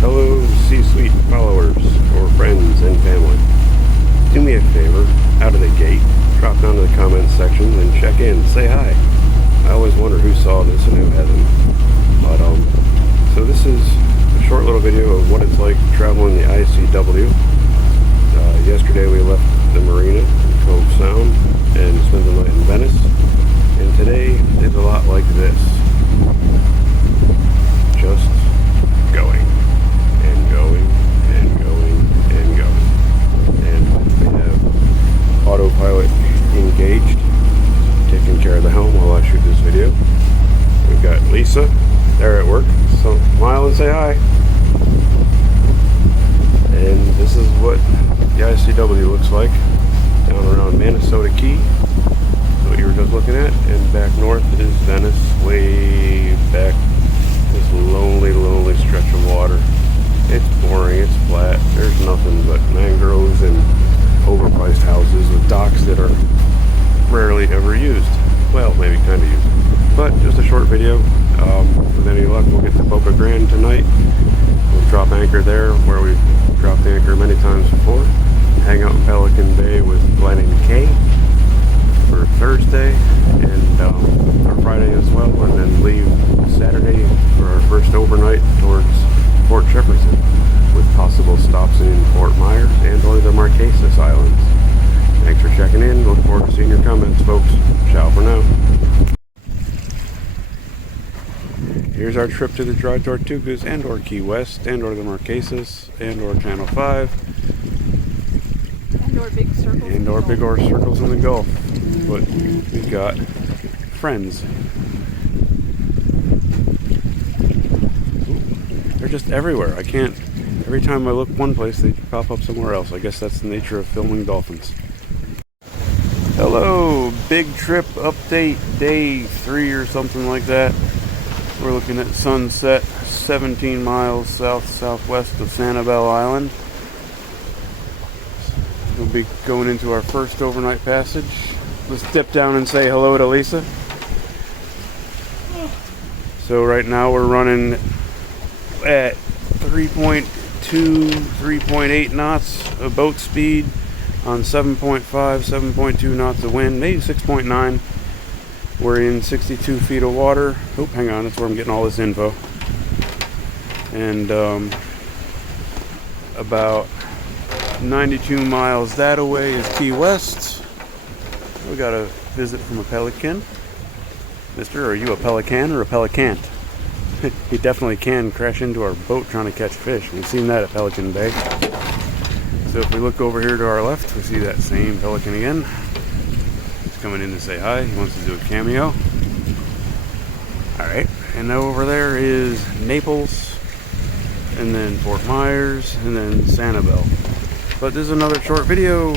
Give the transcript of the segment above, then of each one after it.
Hello, C-suite followers, or friends and family. Do me a favor, out of the gate, drop down to the comments section and check in, say hi. I always wonder who saw this and who hasn't. But, so this is a short little video of what it's like traveling the ICW. Yesterday we left the marina in Cove Sound and spent the night in Venice. And today is a lot like this. Just going and going and going and going. And we have autopilot engaged, taking care of the helm while I shoot this video. We've got Lisa there at work, so smile and say hi. And this is what the ICW looks like down around Minnesota Key. What you were just looking at, and back north is Venice, way back. This lonely stretch of water. It's boring, it's flat, there's nothing but mangroves and overpriced houses with docks that are rarely ever used. Well, maybe kind of used. But just a short video. With any luck, we'll get to Boca Grande tonight. We'll drop anchor there, where we've dropped anchor many times before. Hang out in Pelican Bay with Glenn and Kay for Thursday and for Friday as well, and then leave Saturday for our first overnight towards Fort Jefferson, with possible stops in Fort Myers and or the Marquesas Islands. Thanks for checking in. Look forward to seeing your comments, folks. Ciao for now. Here's our trip to the Dry Tortugas and or Key West and or the Marquesas and or Channel 5 and or big circles in the Gulf. But we've got friends. They're just everywhere. I can't, every time I look one place they pop up somewhere else. I guess that's the nature of filming dolphins. Hello, big trip update, day 3 or something like that. We're looking at sunset 17 miles southwest of Sanibel Island. We'll be going into our first overnight passage. Let's dip down and say hello to Lisa. So right now we're running at 3.2, 3.8 knots of boat speed on 7.5, 7.2 knots of wind, maybe 6.9. We're in 62 feet of water. Oh, hang on, that's where I'm getting all this info. And about 92 miles that away is Key West. We got a visit from a pelican. Mister, are you a pelican or a pelicant? He definitely can crash into our boat trying to catch fish. We've seen that at Pelican Bay. So if we look over here to our left, we see that same pelican again. He's coming in to say hi. He wants to do a cameo. Alright, and now over there is Naples, and then Fort Myers, and then Sanibel. But this is another short video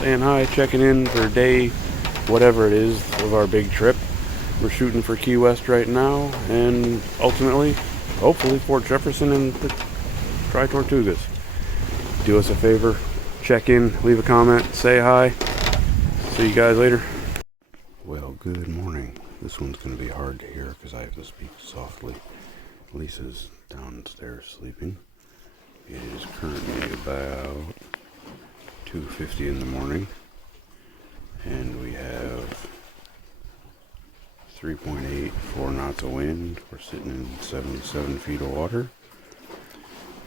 saying hi, checking in for day whatever it is of our big trip. We're shooting for Key West right now, and ultimately, hopefully, Fort Jefferson and the Dry Tortugas. Do us a favor, check in, leave a comment, say hi. See you guys later. Well, good morning. This one's going to be hard to hear because I have to speak softly. Lisa's downstairs sleeping. It is currently about 2:50 in the morning, and we have 3.8, 4 knots of wind. We're sitting in 77 feet of water,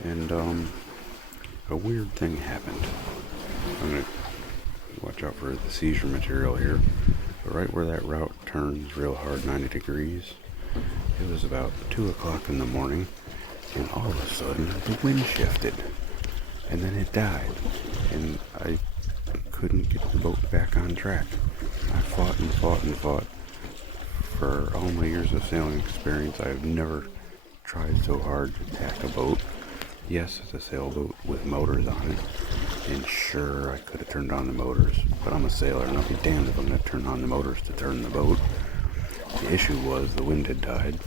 and a weird thing happened. I'm going to watch out for the seizure material here, but right where that route turns real hard, 90 degrees, it was about 2 o'clock in the morning, and all of a sudden the wind shifted, and then it died, and I couldn't get the boat back on track. I fought and fought and fought. For all my years of sailing experience, I have never tried so hard to tack a boat. Yes, it's a sailboat with motors on it, and sure, I could have turned on the motors, but I'm a sailor, and I'll be damned if I'm going to turn on the motors to turn the boat. The issue was the wind had died,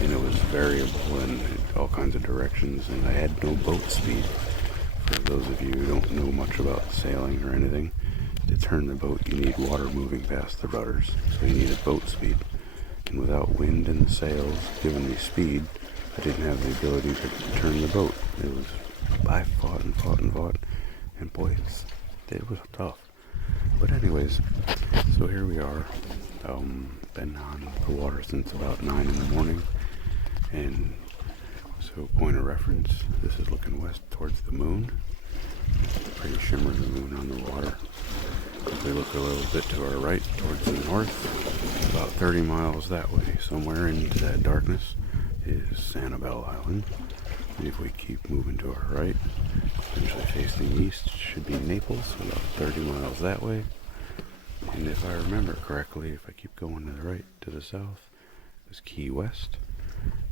and it was variable in all kinds of directions, and I had no boat speed. For those of you who don't know much about sailing or anything, to turn the boat, you need water moving past the rudders, so you need a boat speed. And without wind in the sails giving me speed, I didn't have the ability to turn the boat. I fought and fought and fought, and boy, it was tough. But anyways, so here we are. Been on the water since about 9 in the morning, and so point of reference, this is looking west towards the moon. Pretty shimmery moon on the water. If we look a little bit to our right towards the north, about 30 miles that way, somewhere into that darkness, is Sanibel Island. And if we keep moving to our right, essentially facing east, should be Naples, about 30 miles that way. And if I remember correctly, if I keep going to the right, to the south, is Key West.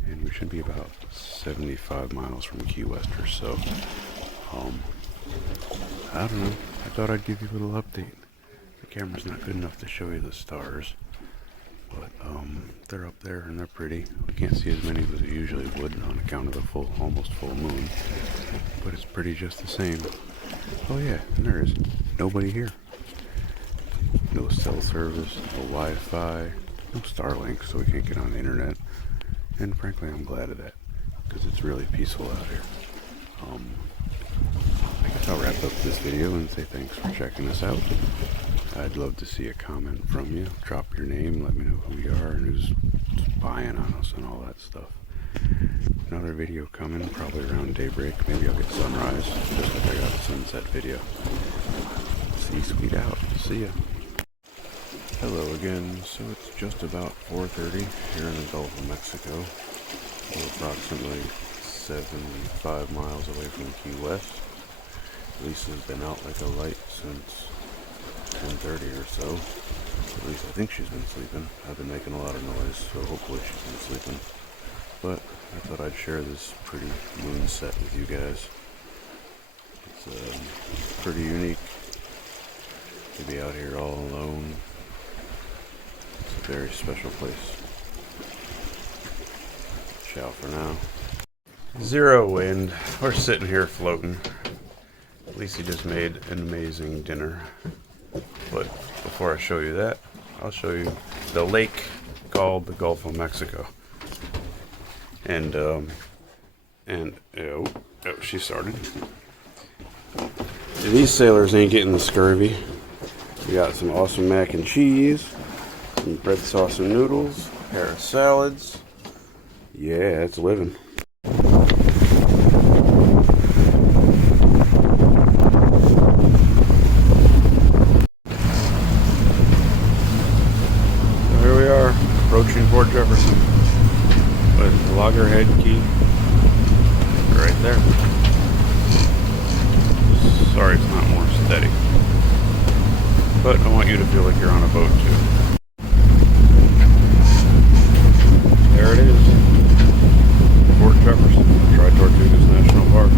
And we should be about 75 miles from Key West or so. I don't know. I thought I'd give you a little update. The camera's not good enough to show you the stars, but they're up there and they're pretty. We can't see as many as we usually would on account of the almost full moon, but it's pretty just the same. Oh yeah, and there is nobody here. No cell service, no Wi-Fi, no Starlink, so we can't get on the internet. And frankly, I'm glad of that, because it's really peaceful out here. I guess I'll wrap up this video and say thanks for checking us out. I'd love to see a comment from you. Drop your name, let me know who you are and who's spying on us and all that stuff. Another video coming, probably around daybreak. Maybe I'll get sunrise, just like I got a sunset video. See sweet out. See ya. Hello again. So it's just about 4:30 here in the Gulf of Mexico. We're approximately 75 miles away from Key West. Lisa's been out like a light since 10:30 or so. At least I think she's been sleeping. I've been making a lot of noise, so hopefully she's been sleeping. But I thought I'd share this pretty moon set with you guys. It's pretty unique to be out here all alone. It's a very special place. Ciao for now. Zero wind. We're sitting here floating. Lisa just made an amazing dinner. But before I show you that, I'll show you the lake called the Gulf of Mexico. And she started. These sailors ain't getting the scurvy. We got some awesome mac and cheese, some bread sauce and noodles, a pair of salads. Yeah, it's living. Approaching Fort Jefferson with Loggerhead Key right there. Sorry it's not more steady, but I want you to feel like you're on a boat too. There it is, Fort Jefferson, Dry Tortugas National Park.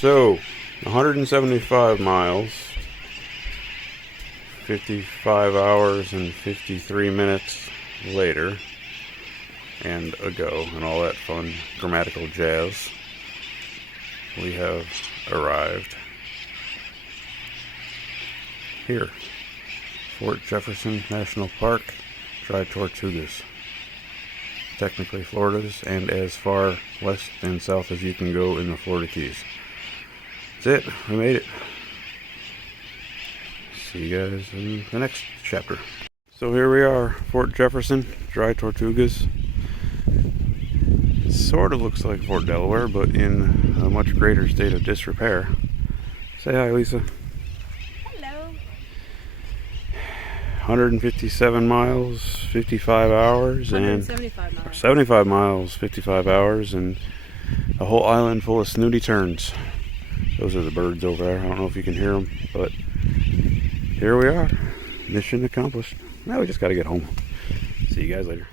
So, 175 miles, 55 hours and 53 minutes later, and ago, and all that fun grammatical jazz, we have arrived here, Fort Jefferson National Park, Dry Tortugas. Technically Florida's, and as far west and south as you can go in the Florida Keys. That's it. We made it. See you guys in the next chapter. So here we are, Fort Jefferson, Dry Tortugas. It sort of looks like Fort Delaware, but in a much greater state of disrepair. Say hi, Lisa. Hello. 157 miles, 55 hours, 175 miles. 75 miles, 55 hours, and a whole island full of snooty terns. Those are the birds over there. I don't know if you can hear them, but here we are. Mission accomplished. Now we just got to get home. See you guys later.